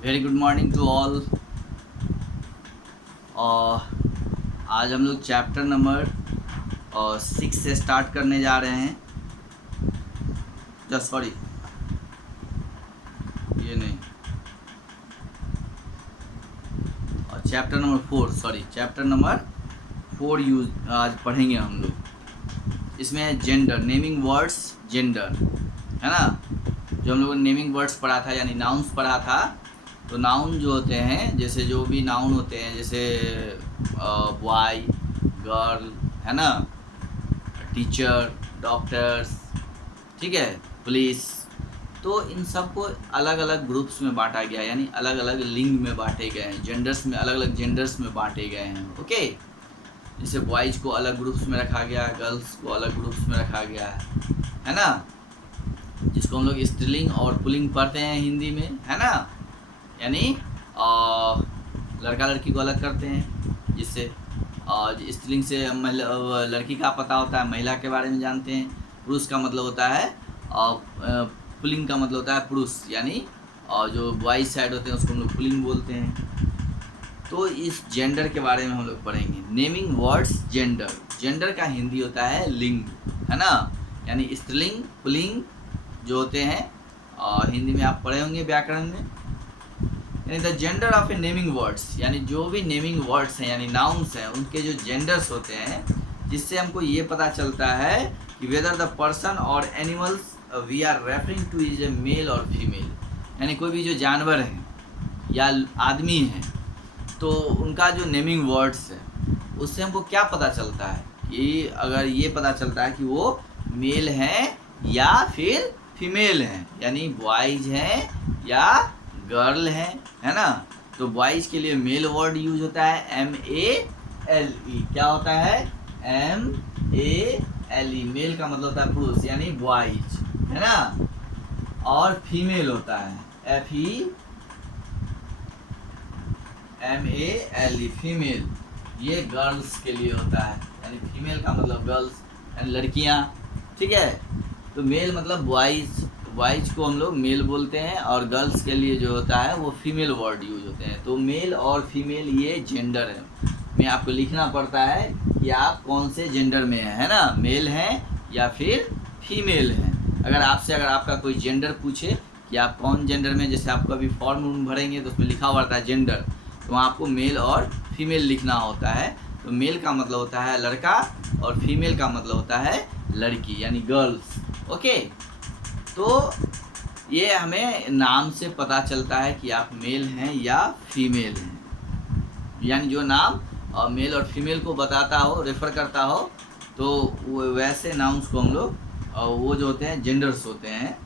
Very good morning to all. और आज हम लोग चैप्टर नंबर 6 से स्टार्ट करने जा रहे हैं। सॉरी, ये नहीं, और chapter number 4, sorry chapter number 4 use आज पढ़ेंगे हम लोग। इसमें है जेंडर, नेमिंग वर्ड्स, जेंडर, है ना। जो हम लोगों ने नेमिंग वर्ड्स पढ़ा था यानी नाउन्स पढ़ा था, तो नाउन जो होते हैं, जैसे जो भी नाउन होते हैं, जैसे बॉय, गर्ल, है ना, टीचर, डॉक्टर्स, ठीक है, पुलिस, तो इन सबको अलग अलग ग्रुप्स में बांटा गया, यानी अलग अलग लिंग में बांटे गए हैं, जेंडर्स में, अलग अलग जेंडर्स में बांटे गए हैं। ओके, जैसे बॉयज़ को अलग ग्रुप्स में रखा गया, गर्ल्स को अलग ग्रुप्स में रखा गया है ना, जिसको हम लोग स्त्रीलिंग और पुल्लिंग पढ़ते हैं हिंदी में, है ना। यानी लड़का लड़की को अलग करते हैं, जिससे स्त्रीलिंग से लड़की का पता होता है, महिला के बारे में जानते हैं। पुरुष का मतलब होता है, पुल्लिंग का मतलब होता है पुरुष, यानी जो बॉयज साइड होते हैं उसको हम लोग पुल्लिंग बोलते हैं। तो इस जेंडर के बारे में हम लोग पढ़ेंगे। नेमिंग वर्ड्स, जेंडर, जेंडर का हिंदी होता है लिंग, है ना, यानी स्त्रीलिंग पुल्लिंग जो होते हैं, हिंदी में आप पढ़े होंगे व्याकरण में। यानी the gender of A naming words, यानी जो भी नेमिंग वर्ड्स हैं यानी नाउन्स हैं, उनके जो जेंडर्स होते हैं, जिससे हमको ये पता चलता है कि वेदर द पर्सन और animals we are referring to is a male और फीमेल। यानी कोई भी जो जानवर हैं या आदमी हैं, तो उनका जो नेमिंग वर्ड्स है उससे हमको क्या पता चलता है कि अगर ये पता चलता है कि वो मेल हैं या फिर फीमेल हैं, यानी बॉयज हैं या गर्ल है ना। तो बॉयज के लिए मेल वर्ड यूज होता है MALE। क्या होता है? MALE। मेल का मतलब होता है पुरुष, यानी बॉयज, है ना। और फीमेल होता है FEMALE, फीमेल। ये गर्ल्स के लिए होता है, यानी फीमेल का मतलब गर्ल्स, यानी लड़कियां, ठीक है। तो मेल मतलब बॉयज, बॉयज को हम लोग मेल बोलते हैं, और गर्ल्स के लिए जो होता है वो फीमेल वर्ड यूज होते हैं। तो मेल और फीमेल ये जेंडर है, में आपको लिखना पड़ता है कि आप कौन से जेंडर में है ना, मेल हैं या फिर फीमेल हैं। अगर आपका कोई जेंडर पूछे कि आप कौन जेंडर में, जैसे आप कभी फॉर्म भरेंगे तो उसमें लिखा हुआ रहता है जेंडर, तो वहाँ आपको मेल और फीमेल लिखना होता है। तो मेल का मतलब होता है लड़का और फीमेल का मतलब होता है लड़की, यानी गर्ल्स। ओके, तो ये हमें नाम से पता चलता है कि आप मेल हैं या फीमेल हैं। यानी जो नाम मेल और फीमेल को बताता हो, रेफर करता हो, तो वैसे नाउन्स को हम लोग वो जो होते हैं जेंडर्स होते हैं,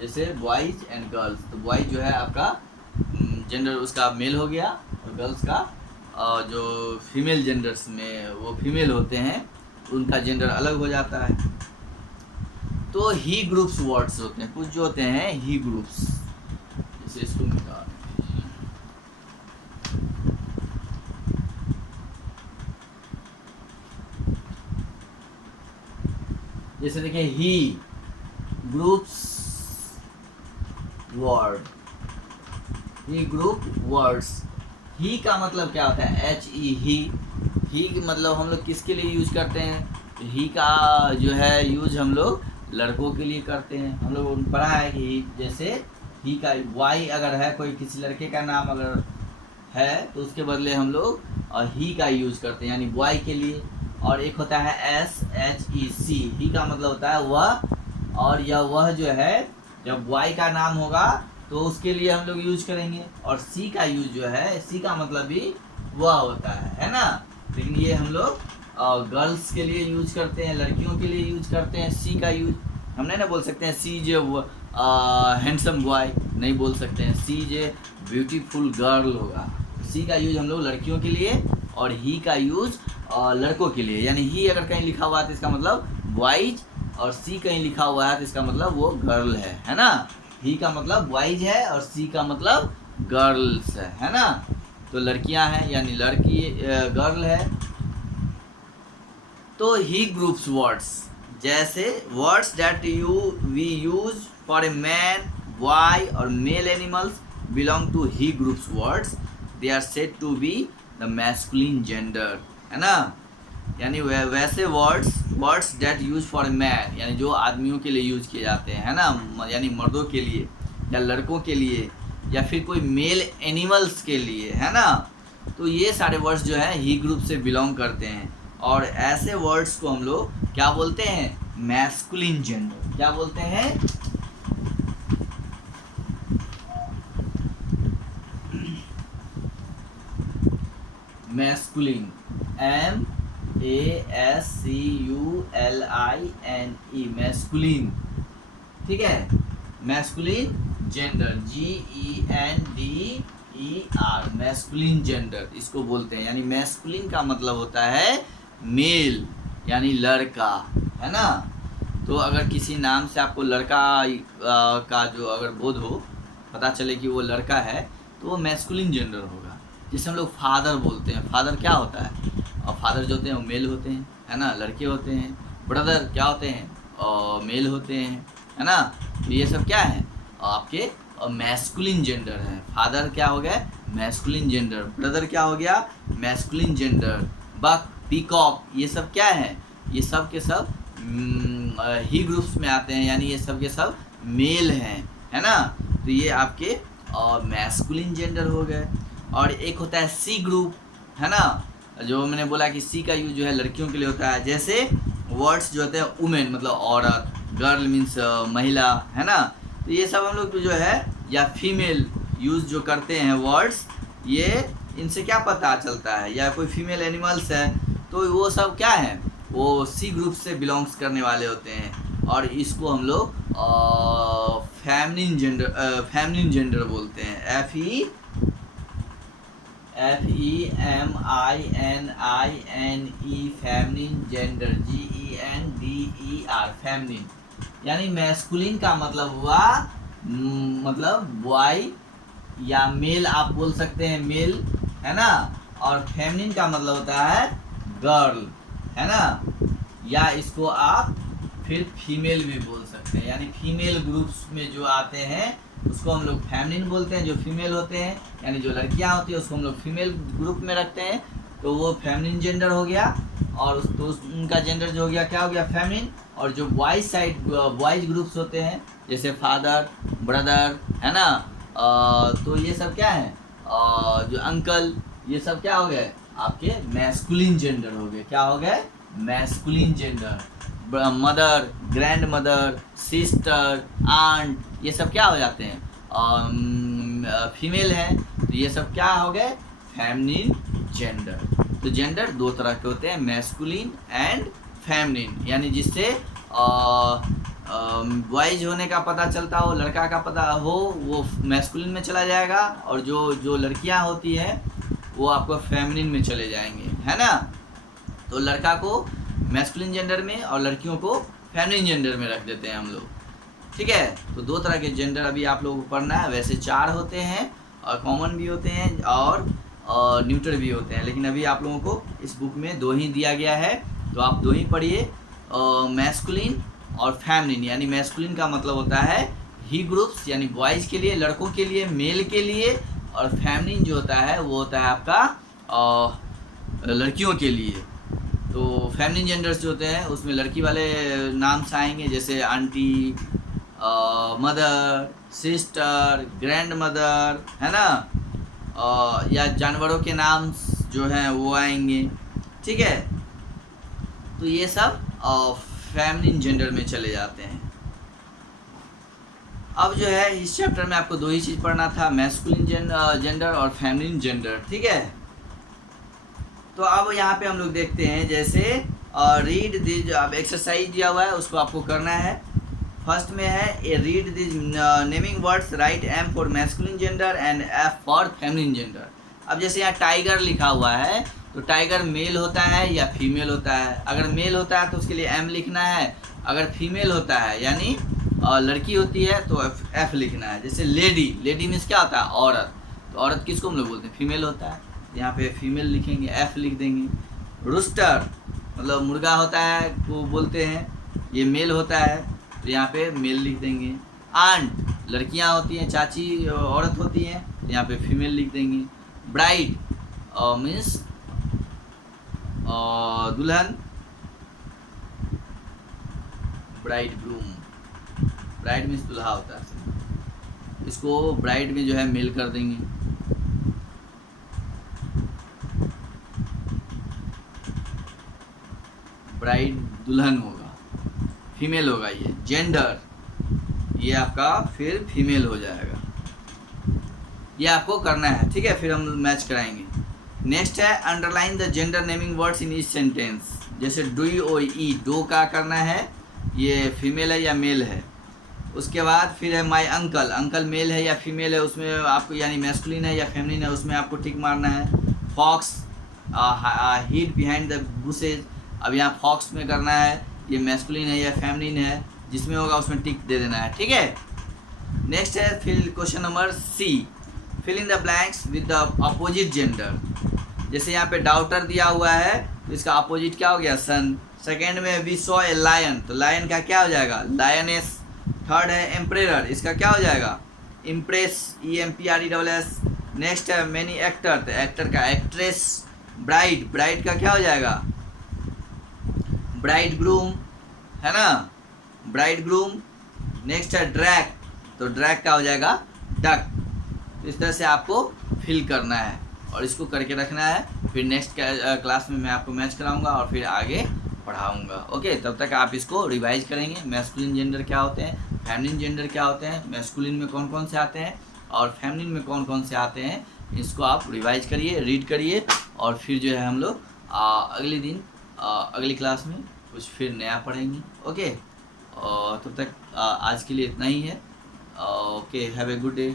जैसे बॉयज एंड गर्ल्स। तो बॉयज जो है आपका जेंडर उसका मेल हो गया, और गर्ल्स का जो फीमेल जेंडर्स में वो फीमेल होते हैं, उनका जेंडर अलग हो जाता है। तो ही ग्रुप्स वर्ड्स होते हैं, कुछ जो होते हैं ही ग्रुप्स, जैसे इसको निकाल, जैसे देखिए ही ग्रुप्स वर्ड, ही ग्रुप वर्ड्स। ही का मतलब क्या होता है? HE, ही मतलब हम लोग किसके लिए यूज करते हैं? ही का जो है यूज हम लोग लड़कों के लिए करते हैं। हम लोग पढ़ा है कि जैसे ही का वाई अगर है, कोई किसी लड़के का नाम अगर है, तो उसके बदले हम लोग ही का यूज करते हैं, यानी बॉय के लिए। और एक होता है SHEC, ही का मतलब होता है वह, और यह वह जो है, जब बॉय का नाम होगा तो उसके लिए हम लोग यूज करेंगे। और सी का यूज जो है, सी का मतलब भी वह होता है ना। लेकिन ये हम लोग गर्ल्स के लिए यूज करते हैं, लड़कियों के लिए यूज करते हैं। सी का यूज हम नहीं ना बोल सकते हैं सी जे हैंडसम बॉय, नहीं बोल सकते हैं। सी जे ब्यूटीफुल गर्ल होगा। सी का यूज हम लोग लड़कियों के लिए, और ही का यूज लड़कों के लिए। यानी ही अगर कहीं लिखा हुआ है तो इसका मतलब बॉयज, और सी कहीं लिखा हुआ है तो इसका मतलब वो गर्ल है ना। ही का मतलब बॉयज है और सी का मतलब गर्ल्स है ना। तो लड़कियां हैं यानी लड़की, गर्ल है। तो ही ग्रुप्स वर्ड्स, जैसे words that we use for a man, boy और male animals belong to he groups words, they are said to be the masculine gender, है ना। यानी वैसे words that use for man, यानी जो आदमियों के लिए यूज किए जाते हैं, है ना, यानी मर्दों के लिए या लड़कों के लिए या फिर कोई मेल एनिमल्स के लिए, है ना। तो ये सारे वर्ड्स जो है ही ग्रुप से बिलोंग करते हैं, और ऐसे वर्ड्स को हम लोग क्या बोलते हैं, मैस्कुलिन जेंडर। क्या बोलते हैं, मैस्कुलिन, MASCULINE, मैस्कुलिन, ठीक है, masculine gender, GENDER, masculine gender इसको बोलते हैं। यानी मैस्कुलिन का मतलब होता है मेल, यानी लड़का, है ना। तो अगर किसी नाम से आपको लड़का का जो अगर बोध हो, पता चले कि वो लड़का है, तो वो मैस्कुलिन जेंडर होगा। जैसे हम लोग फादर बोलते हैं, फादर क्या होता है, और फादर जो होते हैं वो मेल होते हैं, है ना, लड़के होते हैं। ब्रदर क्या होते हैं, और मेल होते हैं, है ना। तो ये सब क्या है, आपके मैस्कुलिन जेंडर है। फादर क्या हो गया, मैस्कुलिन जेंडर। ब्रदर क्या हो गया, मैस्कुलिन जेंडर। बक, पीकॉक, ये सब क्या है, ये सब के सब ही ग्रुप्स में आते हैं, यानी ये सब के सब मेल हैं, है ना। तो ये आपके मैस्कुलिन जेंडर हो गए। और एक होता है सी ग्रुप, है ना, जो मैंने बोला कि सी का यूज जो है लड़कियों के लिए होता है। जैसे वर्ड्स जो होते हैं वुमेन मतलब औरत, गर्ल मीन्स महिला, है ना। तो ये सब हम लोग जो है या फीमेल यूज जो करते हैं वर्ड्स, ये इनसे क्या पता चलता है, या कोई फीमेल एनिमल्स है तो वो सब क्या है, वो सी ग्रुप से बिलोंग्स करने वाले होते हैं। और इसको हम लोग फेमिनिन जेंडर बोलते हैं, FEMININE, feminine gender, GENDER, feminine. यानी मैस्कुलिन का मतलब हुआ मतलब बॉय या मेल, आप बोल सकते हैं मेल, है ना। और फेमिनिन का मतलब होता है गर्ल, है ना, या इसको आप फिर फीमेल भी बोल सकते हैं। यानी फीमेल ग्रुप्स में जो आते हैं उसको हम लोग फेमिनिन बोलते हैं, जो फीमेल होते हैं यानी जो लड़कियां होती है उसको हम लोग फीमेल ग्रुप में रखते हैं, तो वो फेमिनिन जेंडर हो गया। और तो उनका जेंडर जो हो गया क्या हो गया, फेमिनिन। और जो बॉयज ग्रुप्स होते हैं जैसे फादर, ब्रदर, है ना, तो ये सब क्या है, जो अंकल, ये सब क्या हो गए आपके मैस्कुलिन जेंडर हो गए। क्या हो गए, masculine gender. Mother, grand mother, sister, aunt, ये सब क्या हो जाते हैं, फीमेल हैं, तो ये सब क्या हो गए, फेमिनिन जेंडर। तो जेंडर दो तरह के होते हैं, मैस्कुलिन एंड फेमिनिन, यानी जिससे बॉयज होने का पता चलता हो, लड़का का पता हो, वो मैस्कुलिन में चला जाएगा, और जो लड़कियां होती हैं वो आपको फेमिनिन में चले जाएंगे, है ना। तो लड़का को मैस्कुलिन जेंडर में और लड़कियों को फेमिनिन जेंडर में रख देते हैं हम लोग, ठीक है। तो दो तरह के जेंडर अभी आप लोगों को पढ़ना है। वैसे 4 होते हैं, और कॉमन भी होते हैं और न्यूट्रल भी होते हैं, लेकिन अभी आप लोगों को इस बुक में 2 ही दिया गया है, तो आप 2 ही पढ़िए, मैस्कुलिन और फेमिनिन। यानी मैस्कुलिन का मतलब होता है ही ग्रुप्स, यानी बॉयज़ के लिए, लड़कों के लिए, मेल के लिए, और फेमिनिन जो होता है वो होता है आपका लड़कियों के लिए। तो फेमिनिन जेंडर्स जो होते हैं उसमें लड़की वाले नाम्स आएंगे, जैसे aunty, mother, sister, grand mother, है ना, या जानवरों के नाम जो हैं वो आएंगे, ठीक है। तो ये सब फेमिनिन जेंडर में चले जाते हैं। अब जो है इस चैप्टर में आपको 2 ही चीज़ पढ़ना था, मैस्कुलिन जेंडर और फेमिनिन जेंडर, ठीक है। तो अब यहाँ पे हम लोग देखते हैं, जैसे रीड दिस, अब एक्सरसाइज दिया हुआ है उसको आपको करना है। फर्स्ट में है a read this naming words, right M for masculine gender and F for feminine gender. अब जैसे यहाँ टाइगर लिखा हुआ है, तो टाइगर मेल होता है या फीमेल होता है। अगर मेल होता है तो उसके लिए M लिखना है, अगर फीमेल होता है यानी लड़की होती है तो F लिखना है। जैसे लेडी मीन्स क्या होता है, औरत, तो औरत किसको हम लोग बोलते हैं, फीमेल होता है, यहाँ पे फीमेल लिखेंगे, F लिख देंगे। रूस्टर मतलब मुर्गा होता है वो बोलते हैं, ये मेल होता है, तो यहाँ पे मेल लिख देंगे। आंट लड़कियां होती हैं, चाची औरत होती हैं, तो यहाँ पे फीमेल लिख देंगे। ब्राइड मीन्स दुल्हन, ब्राइड ग्रूम, ब्राइड मीन्स दुल्हा होता है, इसको ब्राइड में जो है मेल कर देंगे। ब्राइड दुल्हन होगा, फीमेल होगा ये। जेंडर ये आपका फिर फीमेल हो जाएगा, ये आपको करना है, ठीक है। फिर हम मैच कराएंगे। नेक्स्ट है underline the gender naming words in each sentence. जैसे डू ओ ई, डो का करना है, ये फीमेल है या मेल है। उसके बाद फिर है माई अंकल, अंकल मेल है या फीमेल है, उसमें आपको यानी मैस्कुलिन है या फेमिनिन है, उसमें आपको टिक मारना है। Fox hid behind the bushes, अब यहाँ फॉक्स में करना है, ये मैस्कुलिन है या फेमिनिन है, जिसमें होगा उसमें टिक दे देना है, ठीक है। नेक्स्ट है fill question number C, fill in the blanks with the opposite gender. जैसे यहाँ पे डाउटर दिया हुआ है, तो इसका अपोजिट क्या हो गया, सन। सेकेंड में वी सॉ ए लायन, तो लायन का क्या हो जाएगा, लायनेस। थर्ड है एम्प्रेरर, इसका क्या हो जाएगा, इम्प्रेस, EMPRESS। नेक्स्ट है मैनी एक्टर, तो एक्टर का एक्ट्रेस। ब्राइड, ब्राइड का क्या हो जाएगा, ब्राइड ग्रूम, है ना, ब्राइड ग्रूम। नेक्स्ट है ड्रैग, तो ड्रैग का हो जाएगा डक। इस तरह से आपको फिल करना है और इसको करके रखना है। फिर नेक्स्ट क्लास में मैं आपको मैच कराऊंगा और फिर आगे पढ़ाऊंगा। ओके, तब तक आप इसको रिवाइज करेंगे। मैस्कुलिन जेंडर क्या होते हैं, फेमिनिन जेंडर क्या होते हैं, मैस्कुलिन में कौन कौन से आते हैं और फेमिनिन में कौन कौन से आते हैं, इसको आप रिवाइज करिए, रीड करिए। और फिर जो है हम लोग अगले दिन अगली क्लास में कुछ फिर नया पढ़ेंगे। ओके, और तब तक आज के लिए इतना ही है। Okay, have a good day.